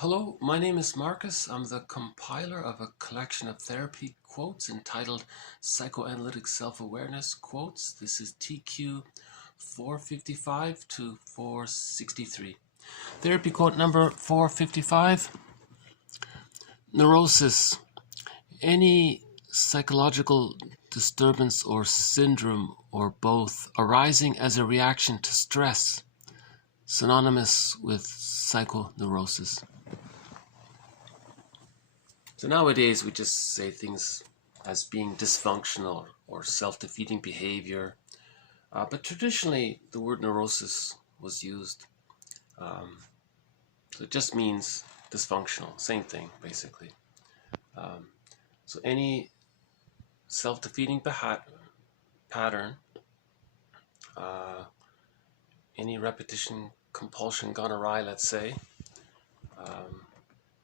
Hello, my name is Marcus. I'm the compiler of a collection of therapy quotes entitled Psychoanalytic Self-Awareness Quotes. This is TQ 455 to 463. Therapy quote number 455. Neurosis. Any psychological disturbance or syndrome or both arising as a reaction to stress, synonymous with psychoneurosis. So nowadays we just say things as being dysfunctional or self-defeating behavior, but traditionally the word neurosis was used. So it just means dysfunctional, same thing basically. So any self-defeating pattern, any repetition compulsion gone awry, let's say,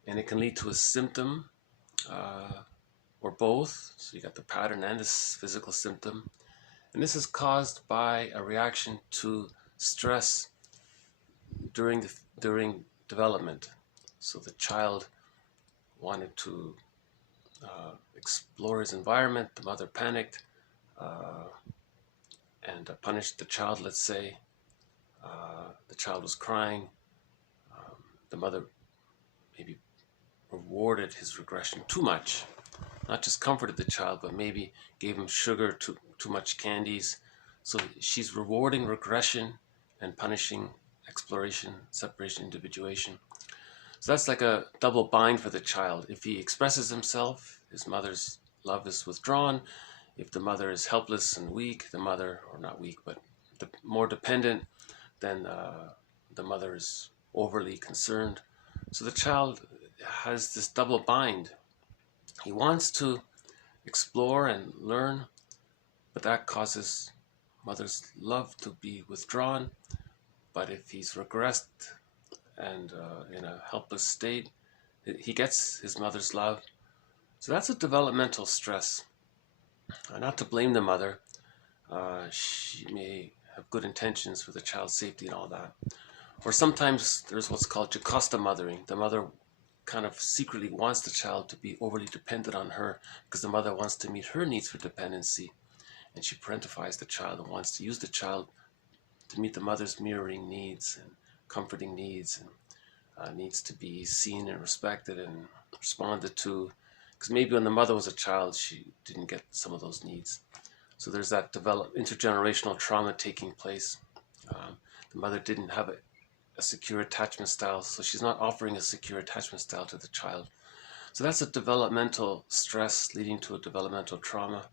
and it can lead to a symptom or both. So you got the pattern and this physical symptom, and this is caused by a reaction to stress during development. So the child wanted to explore his environment, the mother panicked and punished the child, let's say. The child was crying. The mother maybe rewarded his regression too much, not just comforted the child, but maybe gave him sugar, too much candies. So she's rewarding regression and punishing exploration, separation, individuation. So that's like a double bind for the child. If he expresses himself, his mother's love is withdrawn. If the mother is helpless and weak, the mother, or not weak, but more dependent, then the mother is overly concerned. So the child has this double bind. He wants to explore and learn, but that causes mother's love to be withdrawn. But if he's regressed and in a helpless state, he gets his mother's love. So that's a developmental stress. Not to blame the mother. She may have good intentions for the child's safety and all that. Or sometimes there's what's called Jocasta mothering. The mother kind of secretly wants the child to be overly dependent on her because the mother wants to meet her needs for dependency. And she parentifies the child and wants to use the child to meet the mother's mirroring needs and comforting needs, and needs to be seen and respected and responded to. Because maybe when the mother was a child, she didn't get some of those needs. So there's that intergenerational trauma taking place. The mother didn't have a secure attachment style, so she's not offering a secure attachment style to the child. So that's a developmental stress leading to a developmental trauma.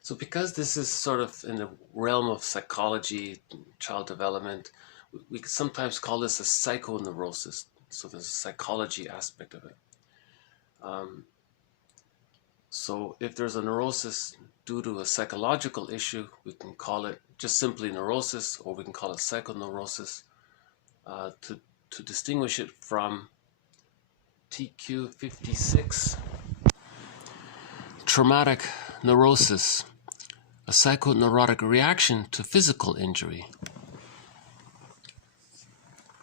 So because this is sort of in the realm of psychology, child development, we could sometimes call this a psychoneurosis. So there's a psychology aspect of it. So if there's a neurosis due to a psychological issue, we can call it just simply neurosis, or we can call it psychoneurosis, to distinguish it from TQ 56. Traumatic neurosis, a psychoneurotic reaction to physical injury.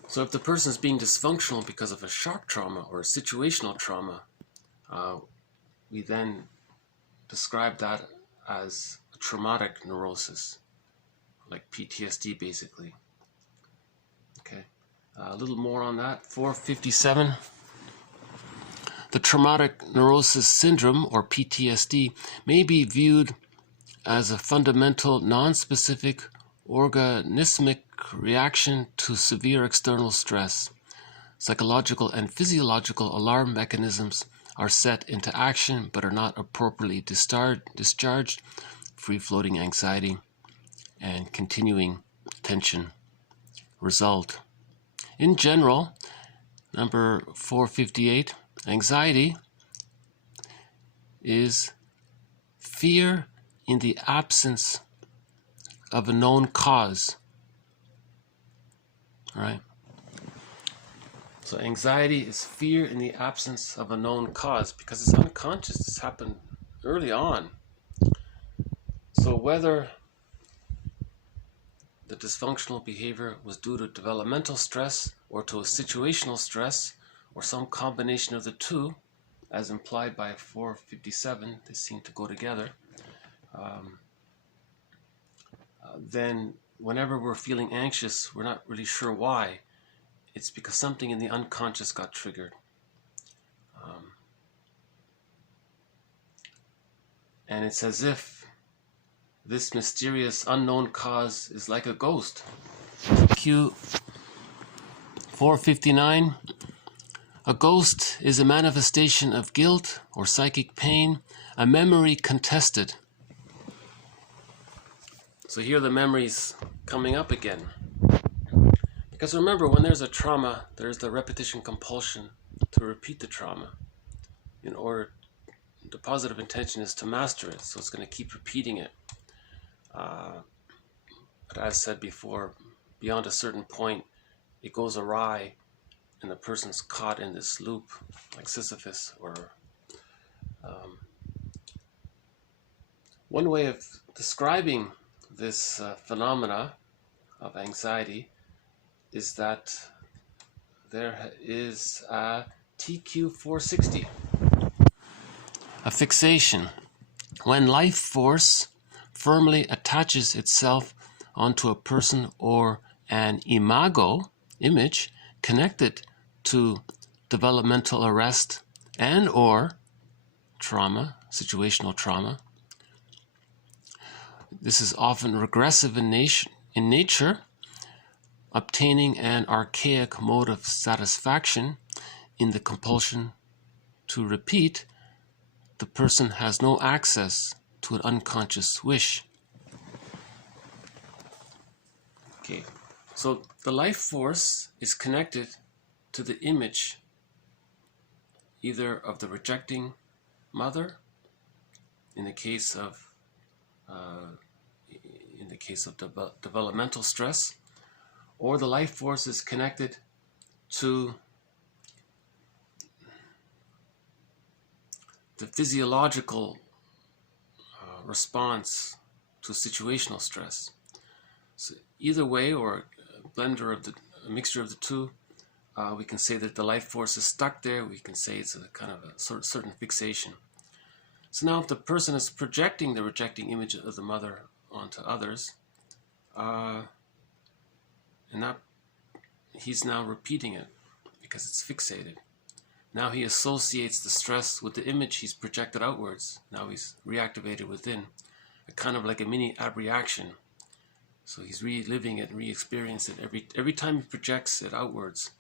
So if the person is being dysfunctional because of a shock trauma or a situational trauma, we then describe that as a traumatic neurosis, like PTSD basically. Okay, a little more on that. 457. The traumatic neurosis syndrome, or PTSD, may be viewed as a fundamental nonspecific organismic reaction to severe external stress. Psychological and physiological alarm mechanisms are set into action but are not appropriately discharged, free-floating anxiety and continuing tension result. In general, number 458, anxiety is fear in the absence of a known cause. All right? So anxiety is fear in the absence of a known cause because it's unconscious. This happened early on. So whether the dysfunctional behavior was due to developmental stress or to a situational stress or some combination of the two, as implied by 457, they seem to go together, then whenever we're feeling anxious, we're not really sure why. It's because something in the unconscious got triggered. And it's as if this mysterious unknown cause is like a ghost. Q 459. A ghost is a manifestation of guilt or psychic pain, a memory contested. So here the memory's coming up again. Because remember, when there's a trauma, there's the repetition compulsion to repeat the trauma. In order, the positive intention is to master it, so it's going to keep repeating it. But as said before, beyond a certain point, it goes awry, and the person's caught in this loop, like Sisyphus. Or one way of describing this phenomena of anxiety is that there is a TQ 460, a fixation, when life force firmly attaches itself onto a person or an imago, image, connected to developmental arrest and or trauma, situational trauma. This is often regressive in nature, obtaining an archaic mode of satisfaction in the compulsion to repeat. The person has no access to an unconscious wish. Okay, so the life force is connected to the image either of the rejecting mother, in the case of developmental stress, or the life force is connected to the physiological response to situational stress. So either way, or a mixture of the two, we can say that the life force is stuck there. We can say it's a kind of a certain fixation. So now if the person is projecting the rejecting image of the mother onto others, and that he's now repeating it because it's fixated. Now he associates the stress with the image he's projected outwards. Now he's reactivated within, a kind of like a mini abreaction. So he's reliving it, re-experiencing it. Every time he projects it outwards,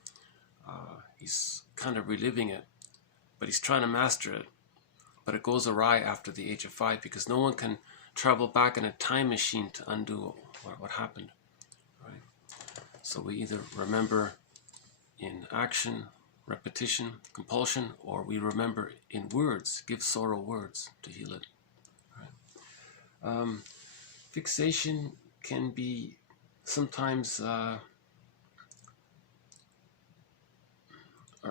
he's kind of reliving it, but he's trying to master it. But it goes awry after the age of 5 because no one can travel back in a time machine to undo what happened. Right? So we either remember in action, repetition, compulsion, or we remember in words, give sorrow words to heal it. Right? Fixation can be sometimes a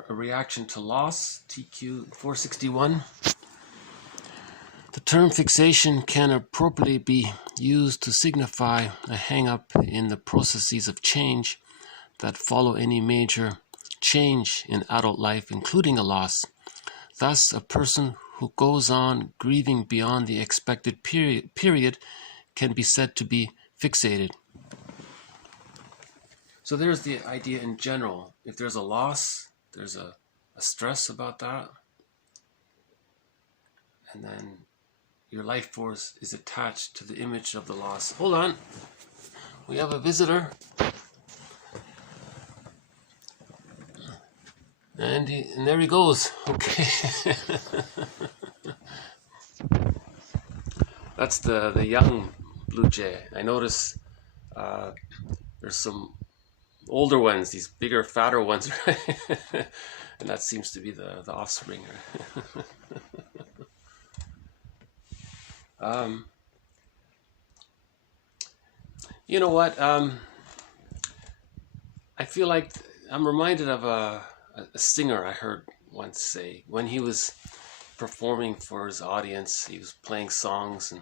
reaction to loss, TQ 461. The term fixation can appropriately be used to signify a hang-up in the processes of change that follow any major change in adult life, including a loss. Thus, a person who goes on grieving beyond the expected period can be said to be fixated. So there's the idea in general. If there's a loss, there's a stress about that, and then your life force is attached to the image of the loss. Hold on, we have a visitor. And there he goes. Okay. That's the young blue jay. I notice there's some older ones, these bigger, fatter ones, right? And that seems to be the offspring. You know what? I feel like I'm reminded of a singer I heard once say, when he was performing for his audience, he was playing songs,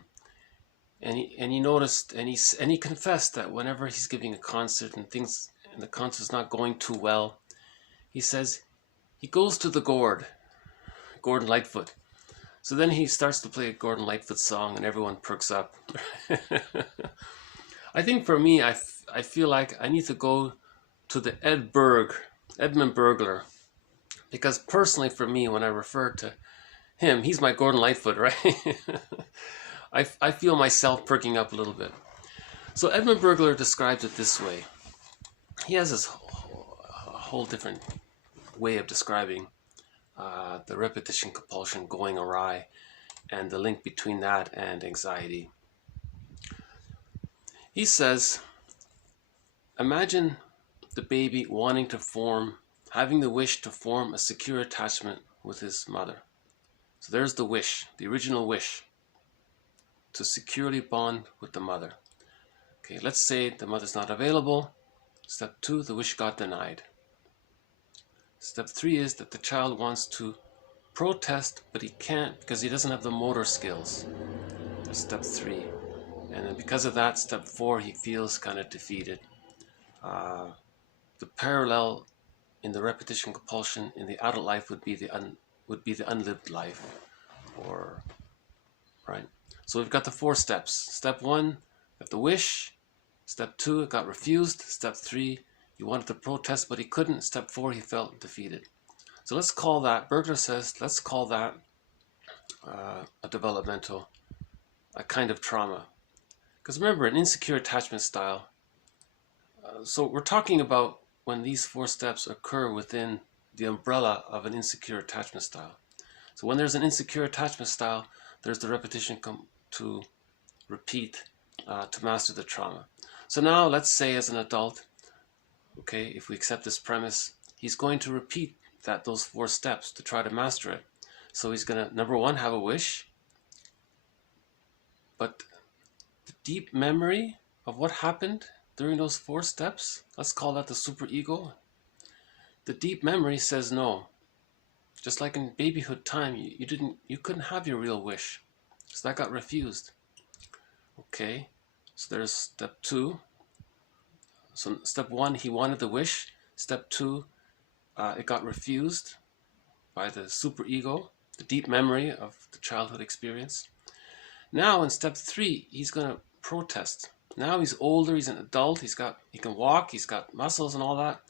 and he noticed, and he confessed that whenever he's giving a concert and the concert's not going too well, he says he goes to the Gordon Lightfoot. So then he starts to play a Gordon Lightfoot song and everyone perks up. I think for me, I feel like I need to go to the Edmund Burglar. Because personally for me, when I refer to him, he's my Gordon Lightfoot, right? I feel myself perking up a little bit. So Edmund Burglar describes it this way. He has this whole different way of describing the repetition compulsion going awry and the link between that and anxiety. He says, imagine the baby wanting to having the wish to form a secure attachment with his mother. So there's the wish, the original wish, to securely bond with the mother. Okay, let's say the mother's not available. Step 2, the wish got denied. Step 3 is that the child wants to protest, but he can't because he doesn't have the motor skills. That's step 3. And then because of that, step 4, he feels kind of defeated. The parallel in the repetition compulsion in the adult life would be the unlived life, or right. So we've got the 4 steps. Step 1, got the wish. Step 2, it got refused. Step 3, he wanted to protest, but he couldn't. Step 4, he felt defeated. So let's call that, Burglar says, let's call that a developmental, a kind of trauma. Because remember, an insecure attachment style. So we're talking about when these 4 steps occur within the umbrella of an insecure attachment style. So when there's an insecure attachment style, there's the repetition to repeat to master the trauma. So now let's say as an adult, okay, if we accept this premise, he's going to repeat those 4 steps to try to master it. So he's going to, number 1, have a wish. But the deep memory of what happened during those 4 steps, let's call that the superego. The deep memory says no. Just like in babyhood time, you couldn't have your real wish. So that got refused. Okay, so there's step 2. So step 1, he wanted the wish. Step 2, it got refused by the superego, the deep memory of the childhood experience. Now in step 3, he's going to protest. Now he's older, he's an adult, he can walk, he's got muscles and all that,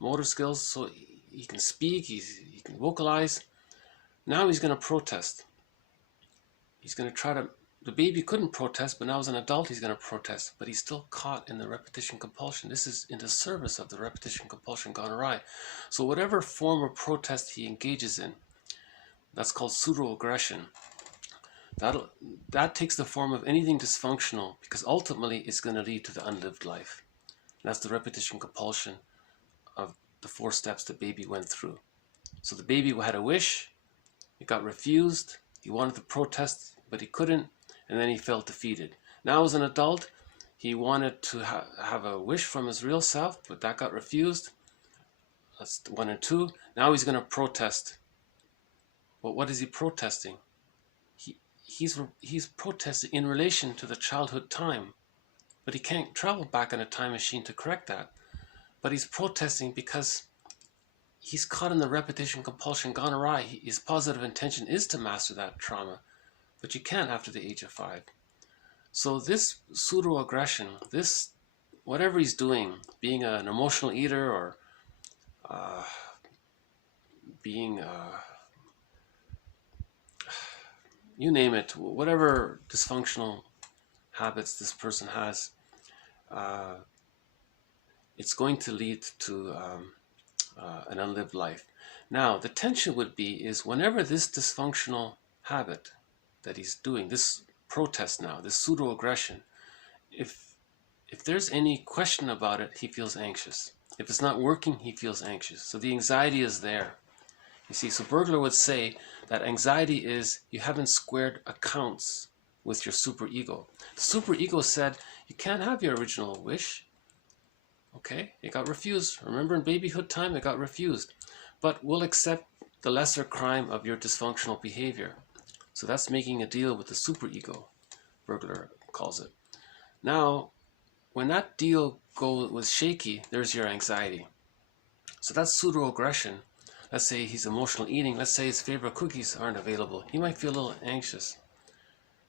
motor skills, so he can speak, he can vocalize. Now he's going to protest. He's going to try to, the baby couldn't protest, but now as an adult he's going to protest, but he's still caught in the repetition compulsion. This is in the service of the repetition compulsion gone awry. So whatever form of protest he engages in, that's called pseudo-aggression. That takes the form of anything dysfunctional, because ultimately it's going to lead to the unlived life. And that's the repetition compulsion of the 4 steps the baby went through. So the baby had a wish, it got refused, he wanted to protest, but he couldn't, and then he felt defeated. Now as an adult, he wanted to have a wish from his real self, but that got refused. That's 1 and 2. Now he's going to protest. But what is he protesting? He's protesting in relation to the childhood time, but he can't travel back in a time machine to correct that. But he's protesting because he's caught in the repetition compulsion gone awry. His positive intention is to master that trauma, but you can't after the age of 5. So this pseudo-aggression, this whatever he's doing, being an emotional eater or being you name it, whatever dysfunctional habits this person has, it's going to lead to an unlived life. Now, the tension would be is whenever this dysfunctional habit that he's doing, this protest now, this pseudo-aggression, if there's any question about it, he feels anxious. If it's not working, he feels anxious. So the anxiety is there. You see, so Burglar would say that anxiety is you haven't squared accounts with your superego. The superego said you can't have your original wish. Okay, it got refused. Remember in babyhood time, it got refused. But we'll accept the lesser crime of your dysfunctional behavior. So that's making a deal with the superego, Burglar calls it. Now, when that deal was shaky, there's your anxiety. So that's pseudo-aggression. let's say he's emotional eating, let's say his favorite cookies aren't available, he might feel a little anxious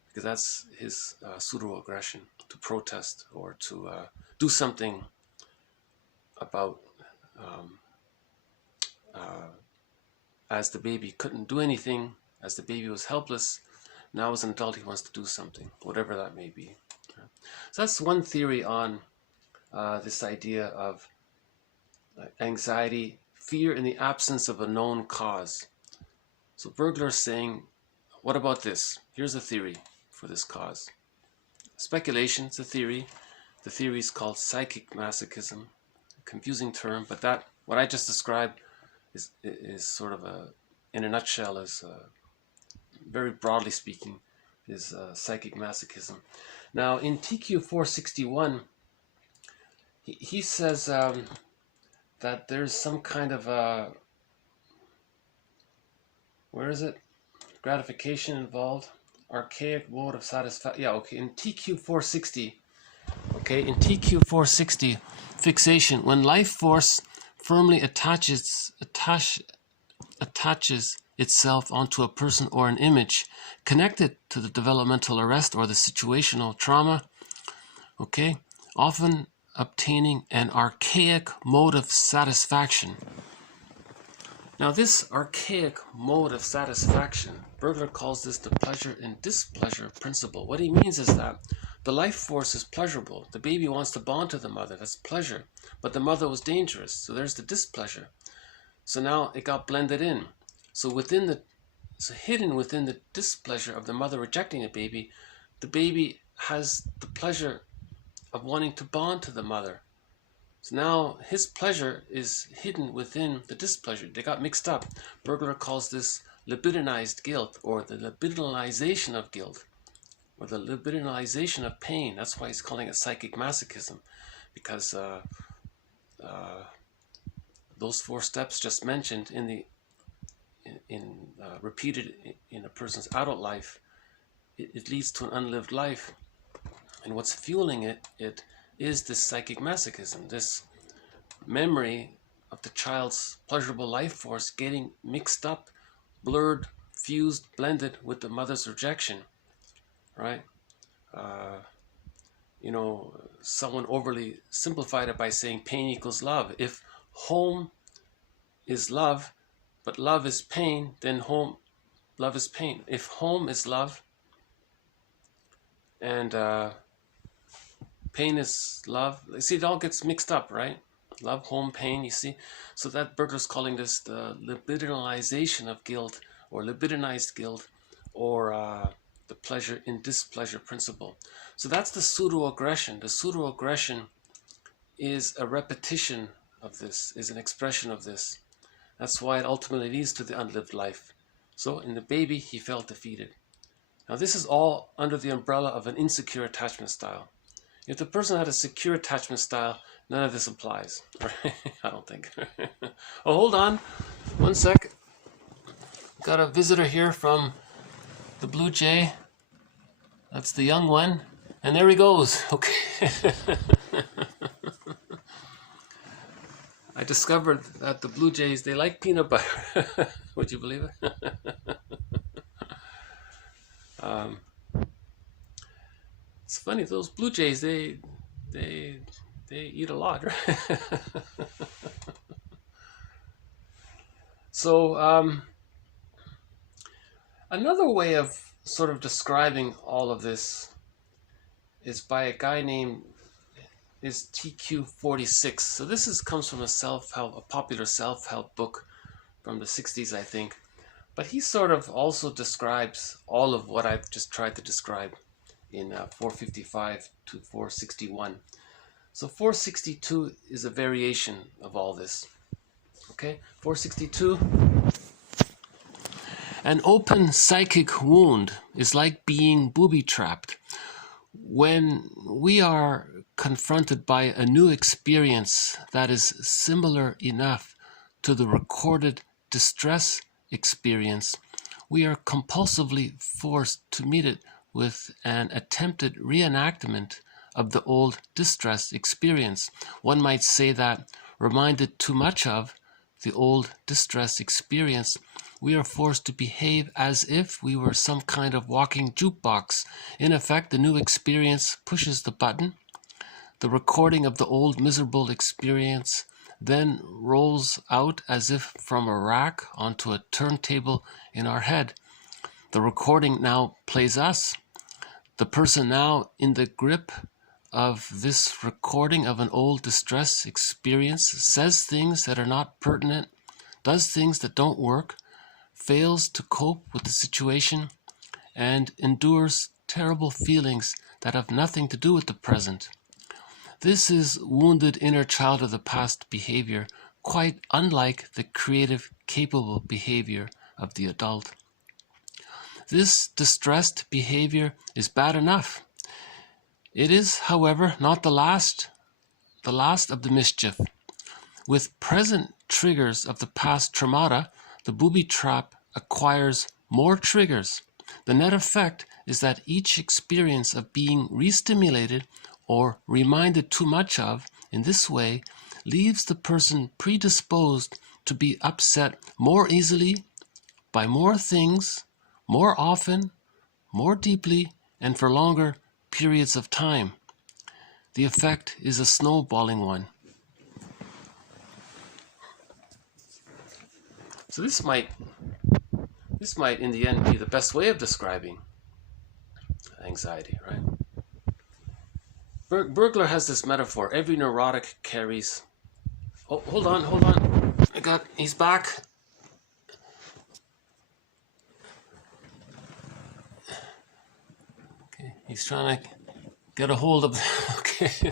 because that's his pseudo-aggression, to protest or to do something about as the baby couldn't do anything, as the baby was helpless. Now as an adult he wants to do something, whatever that may be. So that's one theory on this idea of anxiety, fear in the absence of a known cause. So Bergler is saying, what about this? Here's a theory for this cause. Speculation, it's a theory. The theory is called psychic masochism. A confusing term, but that, what I just described is sort of a, in a nutshell, is very broadly speaking, is psychic masochism. Now in TQ 461, he says that there's some kind of where is it? Gratification involved, archaic mode of satisfaction. Yeah, okay. In TQ 460, okay, in TQ 460, fixation, when life force firmly attaches itself onto a person or an image connected to the developmental arrest or the situational trauma, okay, often obtaining an archaic mode of satisfaction. Now this archaic mode of satisfaction, Bergler calls this the pleasure and displeasure principle. What he means is that the life force is pleasurable. The baby wants to bond to the mother, that's pleasure. But the mother was dangerous, so there's the displeasure. So now it got blended in. So hidden within the displeasure of the mother rejecting the baby has the pleasure of wanting to bond to the mother. So now his pleasure is hidden within the displeasure. They got mixed up. Bergler calls this libidinized guilt, or the libidinalization of guilt, or the libidinalization of pain. That's why he's calling it psychic masochism, because those four steps just mentioned repeated in a person's adult life, it leads to an unlived life. And what's fueling it is this psychic masochism, this memory of the child's pleasurable life force getting mixed up, blurred, fused, blended with the mother's rejection, right? You know, someone overly simplified it by saying pain equals love. If home is love, but love is pain, then love is pain. If home is love and pain is love, see, it all gets mixed up, right? Love, home, pain, you see? So that Bergler's calling this the libidinalization of guilt, or libidinized guilt, or the pleasure in displeasure principle. So that's the pseudo-aggression. The pseudo-aggression is a repetition of this, is an expression of this. That's why it ultimately leads to the unlived life. So in the baby, he felt defeated. Now this is all under the umbrella of an insecure attachment style. If the person had a secure attachment style, none of this applies, right? I don't think. Oh, hold on, 1 sec. Got a visitor here from the Blue Jay. That's the young one, and there he goes. Okay. I discovered that the Blue Jays, they like peanut butter. Would you believe it? It's funny, those Blue Jays, they eat a lot, right? So another way of sort of describing all of this is by a guy named TQ 46. So this comes from a popular self-help book from the 60s, I think. But he sort of also describes all of what I've just tried to describe in 455 to 461. So 462 is a variation of all this. Okay, 462. An open psychic wound is like being booby-trapped. When we are confronted by a new experience that is similar enough to the recorded distress experience, we are compulsively forced to meet it with an attempted reenactment of the old distress experience. One might say that, reminded too much of, the old distress experience, we are forced to behave as if we were some kind of walking jukebox. In effect, the new experience pushes the button. The recording of the old miserable experience then rolls out as if from a rack onto a turntable in our head. The recording now plays us. The person now in the grip of this recording of an old distress experience says things that are not pertinent, does things that don't work, fails to cope with the situation, and endures terrible feelings that have nothing to do with the present. This is wounded inner child of the past behavior, quite unlike the creative, capable behavior of the adult. This distressed behavior is bad enough. It is, however, not the last of the mischief. With present triggers of the past traumata, the booby trap acquires more triggers. The net effect is that each experience of being re-stimulated or reminded too much of in this way leaves the person predisposed to be upset more easily by more things, more often, more deeply, and for longer periods of time. The effect is a snowballing one. So this might in the end be the best way of describing anxiety, right? Burglar has this metaphor. Every neurotic carries... Oh, hold on. He's back. Okay, he's trying to get a hold of... Okay.